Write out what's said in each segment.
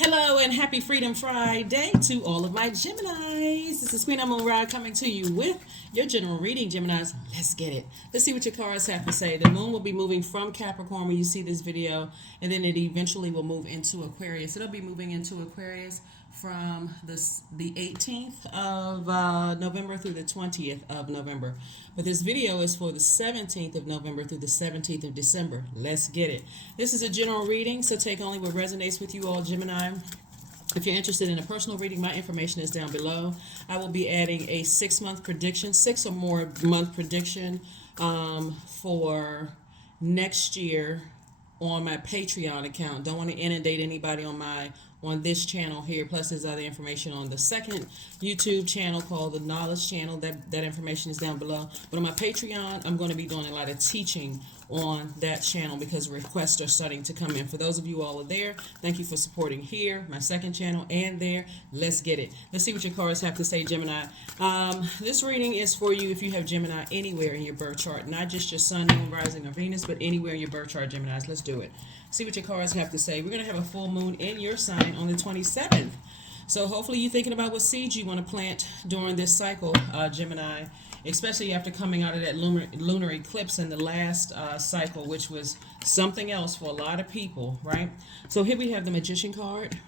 Hello and happy Freedom Friday to all of my Geminis. This is Queen Amun Ra coming to you with your general reading, Geminis. Let's get it. Let's see what your cards have to say. The moon will be moving from Capricorn when you see this video, and then it eventually will move into Aquarius. It'll be moving into Aquarius from the 18th of November through the 20th of November. But this video is for the 17th of November through the 17th of December. Let's get it. This is a general reading, so take only what resonates with you all, Gemini. If you're interested in a personal reading, my information is down below. I will be adding a 6-month prediction, 6 or more month prediction for next year on my Patreon account. Don't want to inundate anybody on this channel here. Plus there's other information on the second YouTube channel called the Knowledge Channel. That information is down below. But on my Patreon, I'm going to be doing a lot of teaching on that channel because requests are starting to come in. For those of you all are there, thank you for supporting here, my second channel, and there. Let's get it. Let's see what your cards have to say, Gemini. This reading is for you if you have Gemini anywhere in your birth chart, not just your sun, moon, rising, or Venus, but anywhere in your birth chart, Geminis. Let's do it. See what your cards have to say. We're going to have a full moon in your sign on the 27th. So hopefully you're thinking about what seeds you want to plant during this cycle, Gemini, especially after coming out of that lunar eclipse in the last cycle, which was something else for a lot of people, right? So here we have the Magician card.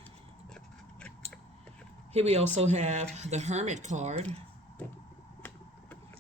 Here we also have the Hermit card.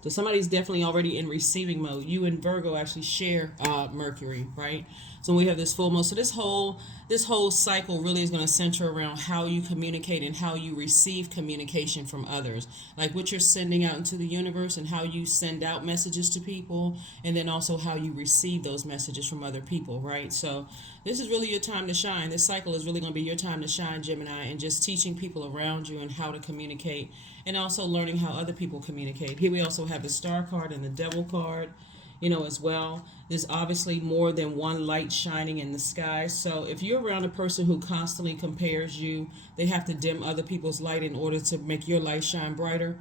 So somebody's definitely already in receiving mode. You and Virgo actually share Mercury, right? So we have this full moon. So this whole cycle really is going to center around how you communicate and how you receive communication from others. Like what you're sending out into the universe and how you send out messages to people, and then also how you receive those messages from other people, right? So this is really your time to shine. This cycle is really going to be your time to shine, Gemini, and just teaching people around you and how to communicate, and also learning how other people communicate. Here we also have the Star card and the Devil card, as well. There's obviously more than one light shining in the sky. So if you're around a person who constantly compares you, they have to dim other people's light in order to make your light shine brighter,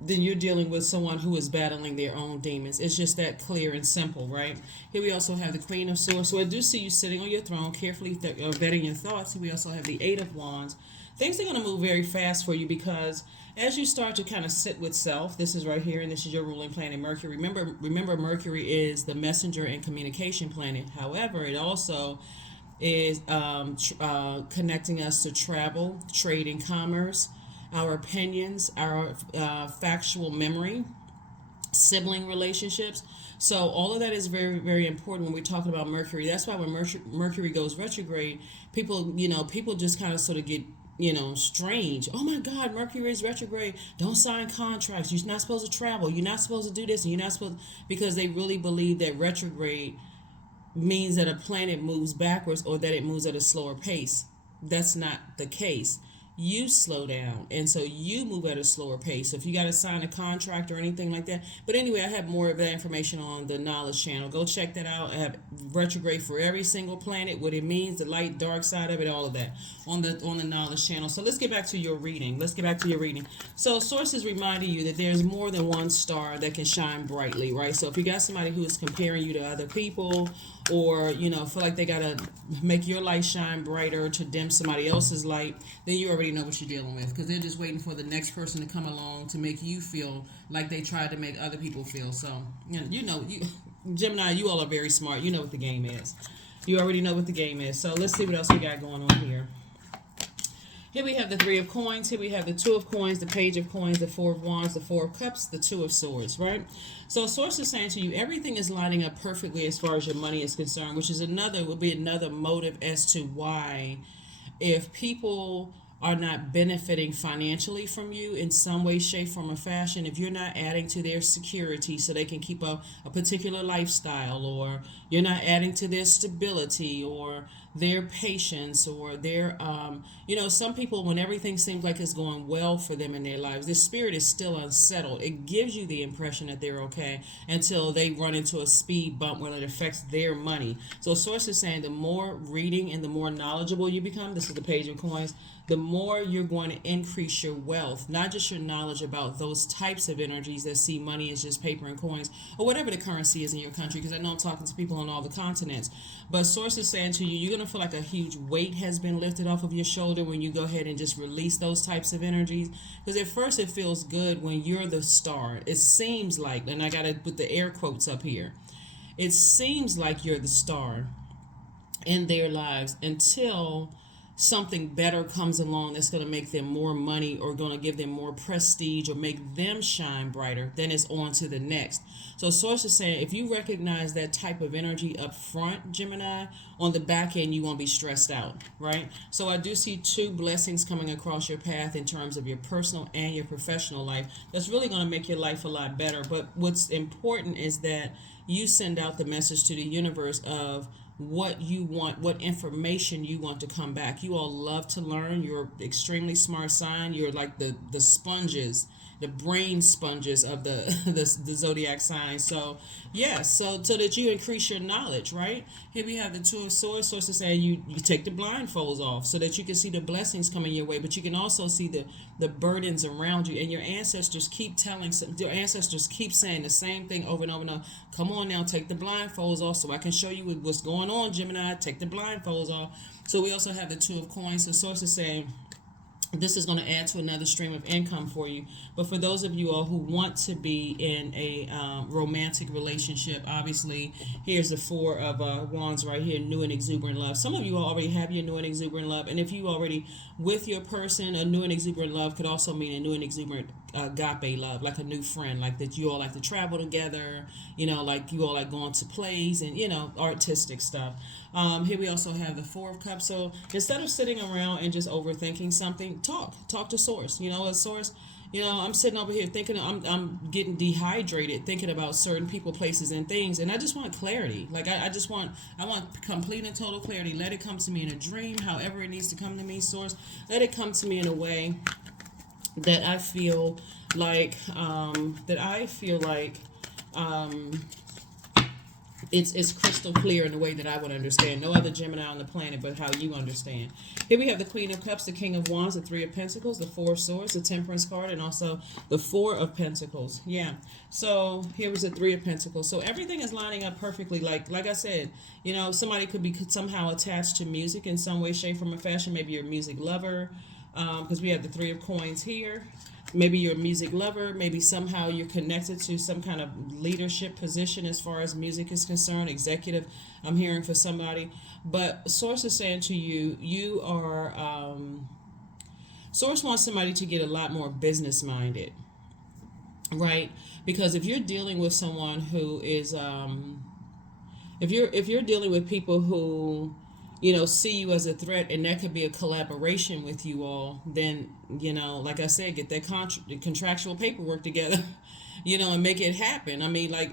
then you're dealing with someone who is battling their own demons. It's just that clear and simple, right? Here we also have the Queen of Swords. So I do see you sitting on your throne, carefully vetting your thoughts. Here we also have the Eight of Wands. Things are going to move very fast for you because as you start to kind of sit with self, this is right here, and this is your ruling planet, Mercury. Remember, Mercury is the messenger and communication planet. However, it also is connecting us to travel, trade, and commerce, our opinions, our factual memory, sibling relationships. So all of that is very, very important when we're talking about Mercury. That's why when Mercury goes retrograde, people just kind of sort of get strange. Oh my God, Mercury is retrograde. Don't sign contracts. You're not supposed to travel. You're not supposed to do this. And you're not supposed because they really believe that retrograde means that a planet moves backwards or that it moves at a slower pace. That's not the case. You slow down, and so you move at a slower pace. So if you got to sign a contract or anything like that. But anyway, I have more of that information on the Knowledge Channel. Go check that out. I have retrograde for every single planet, what it means, the light, dark side of it, all of that on the Knowledge Channel. So let's get back to your reading. So sources reminding you that there's more than one star that can shine brightly, right? So if you got somebody who is comparing you to other people, or feel like they gotta make your light shine brighter to dim somebody else's light, then you already know what you're dealing with, because they're just waiting for the next person to come along to make you feel like they tried to make other people feel. So Gemini, you all are very smart. You know what the game is. You already know what the game is. So let's see what else we got going on here. Here we have the Three of Coins. Here we have the Two of Coins, the Page of Coins, the Four of Wands, the Four of Cups, the Two of Swords, right? So source is saying to you, everything is lining up perfectly as far as your money is concerned, which is would be another motive as to why, if people are not benefiting financially from you in some way, shape, form, or fashion, if you're not adding to their security so they can keep a particular lifestyle, or you're not adding to their stability or their patience or their, some people, when everything seems like it's going well for them in their lives, their spirit is still unsettled. It gives you the impression that they're okay until they run into a speed bump when it affects their money. So source is saying the more reading and the more knowledgeable you become, this is the Page of Coins, the more you're going to increase your wealth, not just your knowledge about those types of energies that see money as just paper and coins or whatever the currency is in your country, because I know I'm talking to people on all the continents. But source is saying to you, you're going to to feel like a huge weight has been lifted off of your shoulder when you go ahead and just release those types of energies. Because at first it feels good when you're the star. It seems like, and I got to put the air quotes up here, it seems like you're the star in their lives until something better comes along that's going to make them more money or going to give them more prestige or make them shine brighter. Then it's on to the next. So source is saying if you recognize that type of energy up front, Gemini, on the back end you won't be stressed out, right? So I do see two blessings coming across your path in terms of your personal and your professional life. That's really going to make your life a lot better. But what's important is that you send out the message to the universe of what you want, what information you want to come back. You all love to learn. You're extremely smart sign. You're like the sponges, the brain sponges of the zodiac sign. So yes, so that you increase your knowledge, right? Here we have the Two of Swords. Source is saying you take the blindfolds off so that you can see the blessings coming your way, but you can also see the burdens around you. And your ancestors keep saying the same thing over and over and over. Come on now, take the blindfolds off so I can show you what's going on, Gemini. Take the blindfolds off. So we also have the Two of Coins. So source is saying this is going to add to another stream of income for you. But for those of you all who want to be in a romantic relationship, obviously, here's the Four of Wands right here, new and exuberant love. Some of you already have your new and exuberant love. And if you already with your person, a new and exuberant love could also mean a new and exuberant agape love, like a new friend, like that you all like to travel together, like you all like going to plays and, artistic stuff. Here we also have the Four of Cups. So instead of sitting around and just overthinking something, talk to source. A source, I'm sitting over here thinking, I'm getting dehydrated thinking about certain people, places, and things, and I just want clarity. Like I want complete and total clarity. Let it come to me in a dream, however it needs to come to me, source. Let it come to me in a way that I feel like it's crystal clear in the way that I would understand. No other Gemini on the planet but how you understand. Here we have the Queen of Cups, the King of Wands, the Three of Pentacles, the Four of Swords, the Temperance card, and also the Four of Pentacles. Yeah. So here was the Three of Pentacles. So everything is lining up perfectly. Like I said, somebody could be somehow attached to music in some way, shape, form, or fashion. Maybe you're a music lover, because we have the Three of Coins here. Maybe you're a music lover. Maybe somehow you're connected to some kind of leadership position as far as music is concerned. Executive, I'm hearing for somebody. But Source is saying to you, you are, Source wants somebody to get a lot more business minded, right? Because if you're dealing with someone who is, if you're dealing with people who, see you as a threat, and that could be a collaboration with you all, then, like I said, get that contractual paperwork together, and make it happen. I mean, like,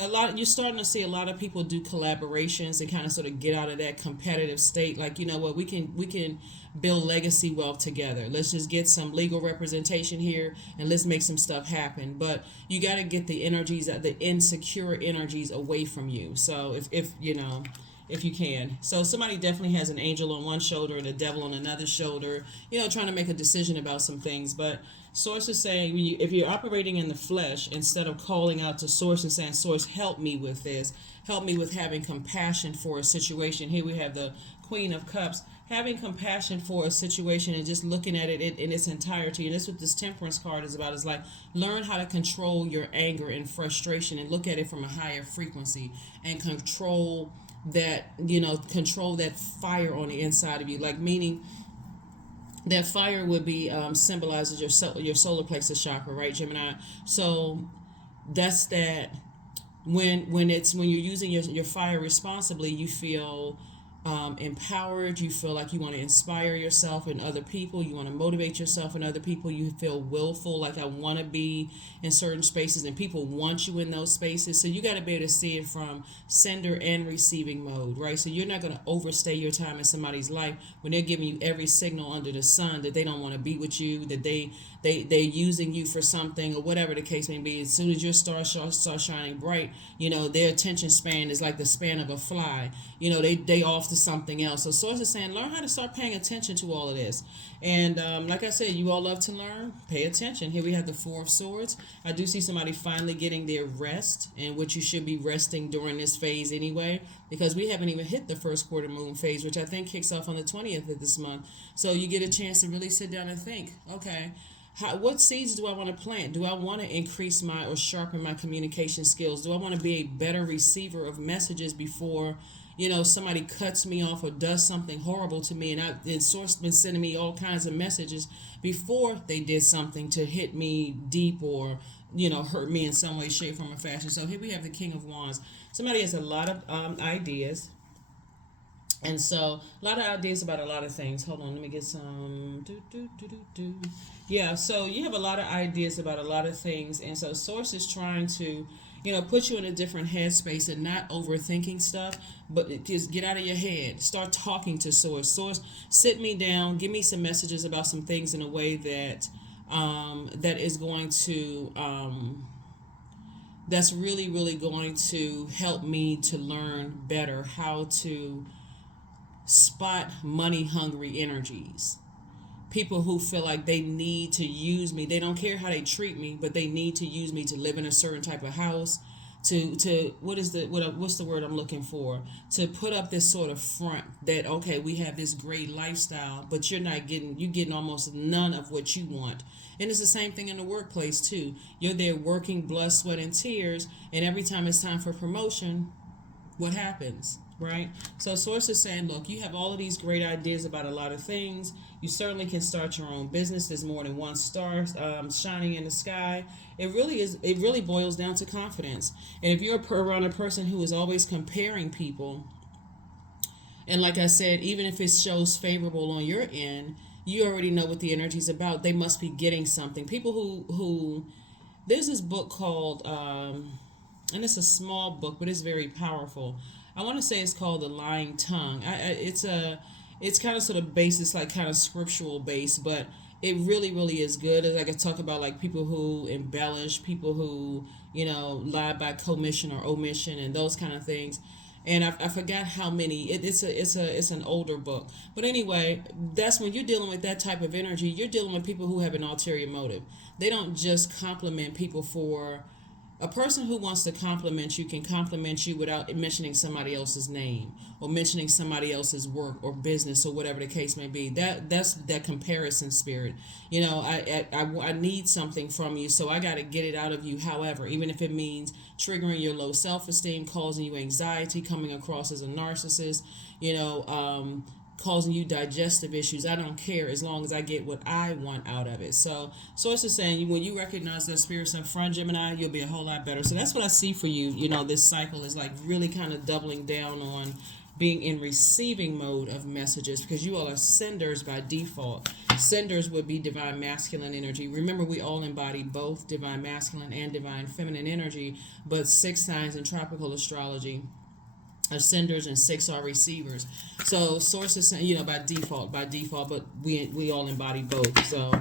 you're starting to see a lot of people do collaborations and kind of sort of get out of that competitive state. Like, what, we can build legacy wealth together. Let's just get some legal representation here and let's make some stuff happen. But you got to get the energies, the insecure energies away from you. So if you can. So somebody definitely has an angel on one shoulder and a devil on another shoulder, trying to make a decision about some things. But Source is saying, if you're operating in the flesh, instead of calling out to Source and saying, Source, help me with this, help me with having compassion for a situation. Here we have the Queen of Cups, having compassion for a situation and just looking at it in its entirety. And that's what this Temperance card is about, is like, learn how to control your anger and frustration and look at it from a higher frequency and control that fire on the inside of you. Like, meaning that fire would be symbolizes your solar plexus chakra, right, Gemini? So that's that. When you're using your fire responsibly, you feel empowered. You feel like you want to inspire yourself and other people. You want to motivate yourself and other people. You feel willful, like I want to be in certain spaces, and people want you in those spaces. So you got to be able to see it from sender and receiving mode, right? So you're not going to overstay your time in somebody's life when they're giving you every signal under the sun that they don't want to be with you, that they're using you for something, or whatever the case may be. As soon as your star starts shining bright, their attention span is like the span of a fly. They off to something else. So Source is saying, learn how to start paying attention to all of this. And like I said, you all love to learn. Pay attention. Here we have the Four of Swords. I do see somebody finally getting their rest, and which you should be resting during this phase anyway, because we haven't even hit the first quarter moon phase, which I think kicks off on the 20th of this month. So you get a chance to really sit down and think, okay, what seeds do I want to plant? Do I want to increase my or sharpen my communication skills? Do I want to be a better receiver of messages before, somebody cuts me off or does something horrible to me? And Source been sending me all kinds of messages before they did something to hit me deep or, hurt me in some way, shape, form, or fashion. So here we have the King of Wands. Somebody has a lot of ideas. And so, a lot of ideas about a lot of things. Hold on, let me get some. Yeah, so you have a lot of ideas about a lot of things. And so, Source is trying to, put you in a different headspace and not overthinking stuff, but just get out of your head. Start talking to Source. Source, sit me down, give me some messages about some things in a way that that is going to. That's really, really going to help me to learn better how to spot money hungry energies. People who feel like they need to use me. They don't care how they treat me, but they need to use me to live in a certain type of house, to what's the word I'm looking for? To put up this sort of front that, okay, we have this great lifestyle, but you're getting almost none of what you want. And it's the same thing in the workplace too. You're there working blood, sweat, and tears, and every time it's time for promotion, what happens? Right? So Source is saying, look, you have all of these great ideas about a lot of things. You certainly can start your own business. There's more than one star shining in the sky. It really boils down to confidence. And if you're around a person who is always comparing people, and like I said, even if it shows favorable on your end, you already know what the energy is about. They must be getting something. People who there's this book called, and it's a small book, but it's very powerful. I want to say it's called The Lying Tongue. It's kind of sort of based, it's like kind of scriptural based, but it really, really is good. As I could talk about like people who embellish, people who, lie by commission or omission and those kind of things. And I forgot how many. It's an older book, but anyway, that's when you're dealing with that type of energy. You're dealing with people who have an ulterior motive. They don't just compliment people for. A person who wants to compliment you can compliment you without mentioning somebody else's name or mentioning somebody else's work or business or whatever the case may be. That's that comparison spirit. I need something from you, so I got to get it out of you. However, even if it means triggering your low self-esteem, causing you anxiety, coming across as a narcissist, causing you digestive issues, I don't care as long as I get what I want out of it. So Source is saying when you recognize that spirits in front, Gemini, you'll be a whole lot better. So that's what I see for you. This cycle is like really kind of doubling down on being in receiving mode of messages, because you all are senders by default. Senders would be divine masculine energy. Remember, we all embody both divine masculine and divine feminine energy, but 6 signs in tropical astrology are senders and 6 are receivers. So Source is saying, by default, but we all embody both. So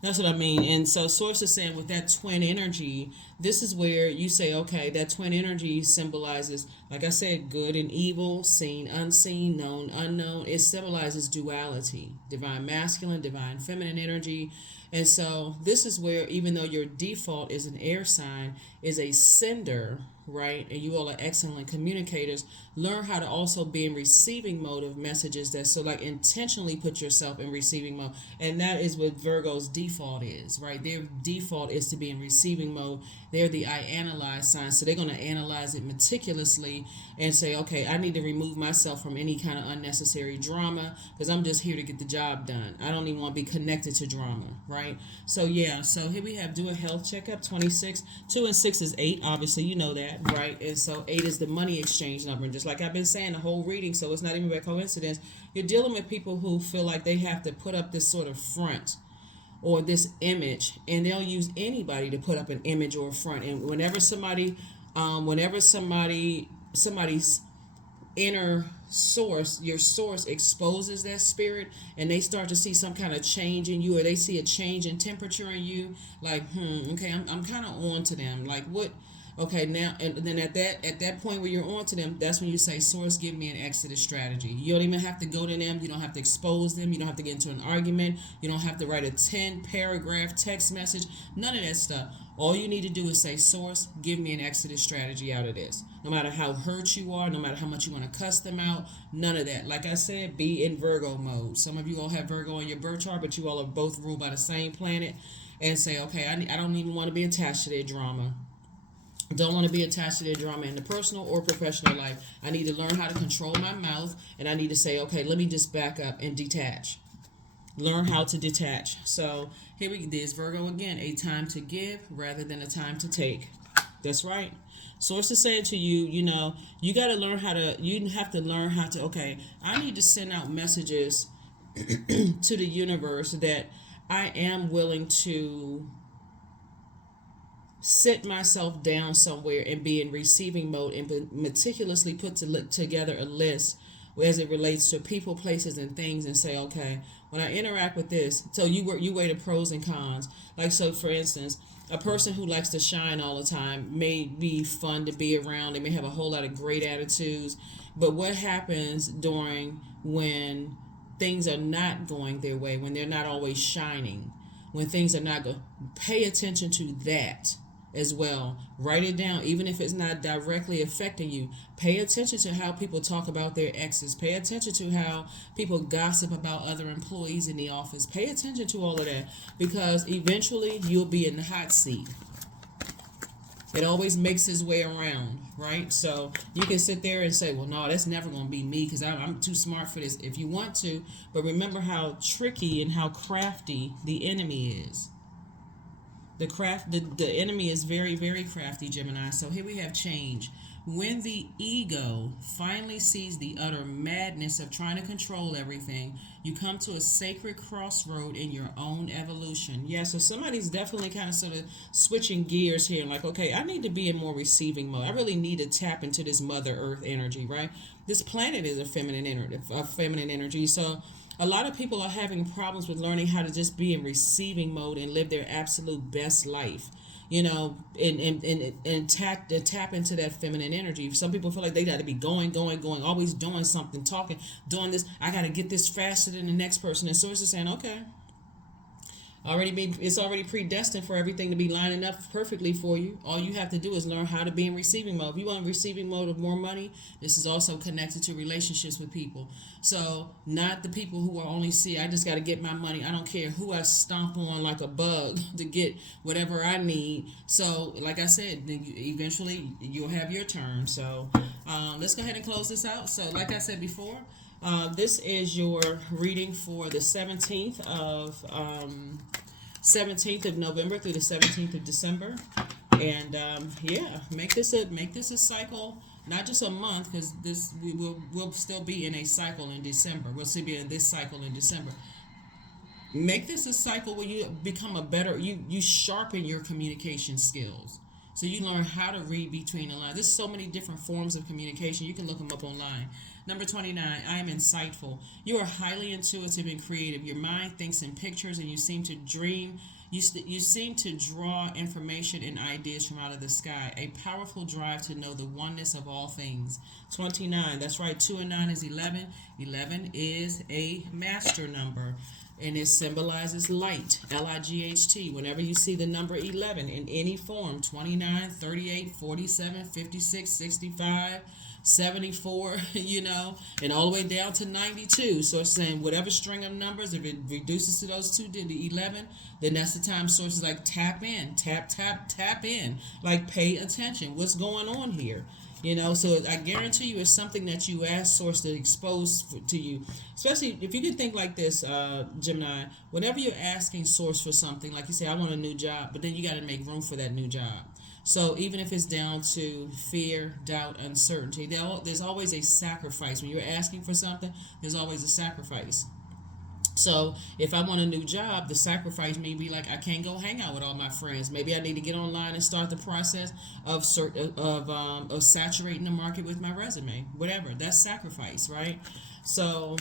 that's what I mean. And so Source is saying with that twin energy, this is where you say, okay, that twin energy symbolizes, like I said, good and evil, seen, unseen, known, unknown. It symbolizes duality, divine masculine, divine feminine energy. And so this is where, even though your default is an air sign, is a sender, right? And you all are excellent communicators. Learn how to also be in receiving mode of messages intentionally put yourself in receiving mode. And that is what Virgo's default is, right? Their default is to be in receiving mode. They're the I analyze sign. So they're going to analyze it meticulously and say, okay, I need to remove myself from any kind of unnecessary drama because I'm just here to get the job done. I don't even want to be connected to drama, right? So yeah, so here we have do a health checkup, 26. 2 and 6 is 8, obviously, you know that, right? And so 8 is the money exchange number. And just like I've been saying the whole reading, so it's not even by coincidence, you're dealing with people who feel like they have to put up this sort of front or this image, and they'll use anybody to put up an image or a front. And whenever somebody's inner source, your source exposes that spirit, and they start to see some kind of change in you, or they see a change in temperature in you, like, okay, I'm kind of on to them. Like, what? Okay, now and then at that point where you're on to them, that's when you say, Source, give me an exodus strategy. You don't even have to go to them. You don't have to expose them. You don't have to get into an argument. You don't have to write a 10-paragraph text message. None of that stuff. All you need to do is say, Source, give me an exodus strategy out of this. No matter how hurt you are, no matter how much you want to cuss them out, none of that. Like I said, be in Virgo mode. Some of you all have Virgo in your birth chart, but you all are both ruled by the same planet. And say, okay, I don't even want to be attached to their drama. Don't want to be attached to their drama in the personal or professional life. I need to learn how to control my mouth, and I need to say, okay, let me just back up and detach. Learn how to detach. So here there's Virgo again, a time to give rather than a time to take. That's right. Source is saying to you, you got to learn how to, you have to learn how to, okay, I need to send out messages to the universe that I am willing to sit myself down somewhere and be in receiving mode and meticulously put together a list as it relates to people, places, and things, and say, okay, when I interact with this, so you weigh the pros and cons. Like, so for instance, a person who likes to shine all the time may be fun to be around. They may have a whole lot of great attitudes, but what happens when things are not going their way, when they're not always shining, when things are not going, pay attention to that as well. Write it down, even if it's not directly affecting you. Pay attention to how people talk about their exes. Pay attention to how people gossip about other employees in the office. Pay attention to all of that, because eventually you'll be in the hot seat. It always makes its way around, right? So you can sit there and say, well, no, that's never going to be me because I'm too smart for this, if you want to. But remember how tricky and how crafty the enemy is. The enemy is very, very crafty, Gemini. So here we have change. When the ego finally sees the utter madness of trying to control everything, you come to a sacred crossroad in your own evolution. Yeah, so somebody's definitely kind of sort of switching gears here. Like, okay, I need to be in more receiving mode. I really need to tap into this Mother Earth energy, right? This planet is a feminine energy. So a lot of people are having problems with learning how to just be in receiving mode and live their absolute best life. And tap into that feminine energy. Some people feel like they got to be going, always doing something, talking, doing this. I got to get this faster than the next person. And so it's just saying, okay, it's already predestined for everything to be lining up perfectly for you. All you have to do is learn how to be in receiving mode. If you want receiving mode of more money, this is also connected to relationships with people. So not the people who are only I just got to get my money. I don't care who I stomp on like a bug to get whatever I need. So like I said, eventually you'll have your turn. So let's go ahead and close this out. So like I said before, this is your reading for the 17th of November through the 17th of December, and make this a cycle, not just a month, because we'll still be in a cycle in December. We'll still be in this cycle in December. Make this a cycle where you become you sharpen your communication skills. So you learn how to read between the lines. There's so many different forms of communication. You can look them up online. Number 29, I am insightful. You are highly intuitive and creative. Your mind thinks in pictures and you seem to dream. You seem to draw information and ideas from out of the sky. A powerful drive to know the oneness of all things. 29, that's right. 2 and 9 is 11. 11 is a master number. And it symbolizes light, L-I-G-H-T. Whenever you see the number 11 in any form, 29, 38, 47, 56, 65, 74, and all the way down to 92. So it's saying whatever string of numbers, if it reduces to those two, to the 11, then that's the time sources like tap in, tap in, like pay attention. What's going on here? So I guarantee you it's something that you ask source to expose to you. Especially if you can think like this, Gemini, whenever you're asking source for something, like you say, I want a new job, but then you got to make room for that new job. So even if it's down to fear, doubt, uncertainty, there's always a sacrifice. When you're asking for something, there's always a sacrifice. So if I want a new job, the sacrifice may be like I can't go hang out with all my friends. Maybe I need to get online and start the process of saturating the market with my resume. Whatever, that's sacrifice, right? So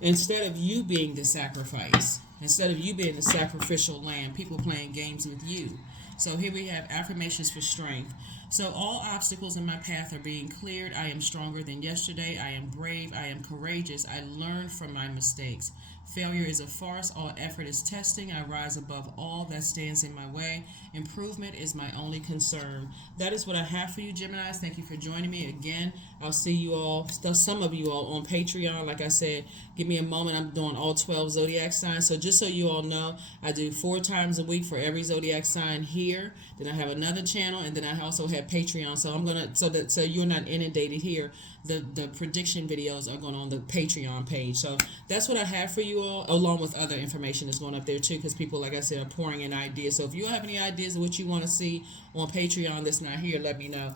instead of you being the sacrifice, instead of you being the sacrificial lamb, people playing games with you. So here we have affirmations for strength. So all obstacles in my path are being cleared. I am stronger than yesterday. I am brave. I am courageous. I learn from my mistakes. Failure is a farce. All effort is testing. I rise above all that stands in my way. Improvement is my only concern. That is what I have for you, Geminis. Thank you for joining me again. I'll see you all, some of you all, on Patreon. Like I said, give me a moment. I'm doing all 12 zodiac signs. So just so you all know, I do 4 times a week for every zodiac sign here. Then I have another channel, and then I also have Patreon. So I'm gonna so you're not inundated here. The prediction videos are going on the Patreon page. So that's what I have for you all, along with other information that's going up there too, because people, like I said, are pouring in ideas. So if you have any ideas of what you want to see on Patreon that's not here, let me know.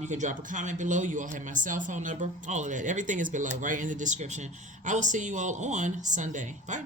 You can drop a comment below. You all have my cell phone number, all of that. Everything is below, right in the description. I will see you all on Sunday. Bye.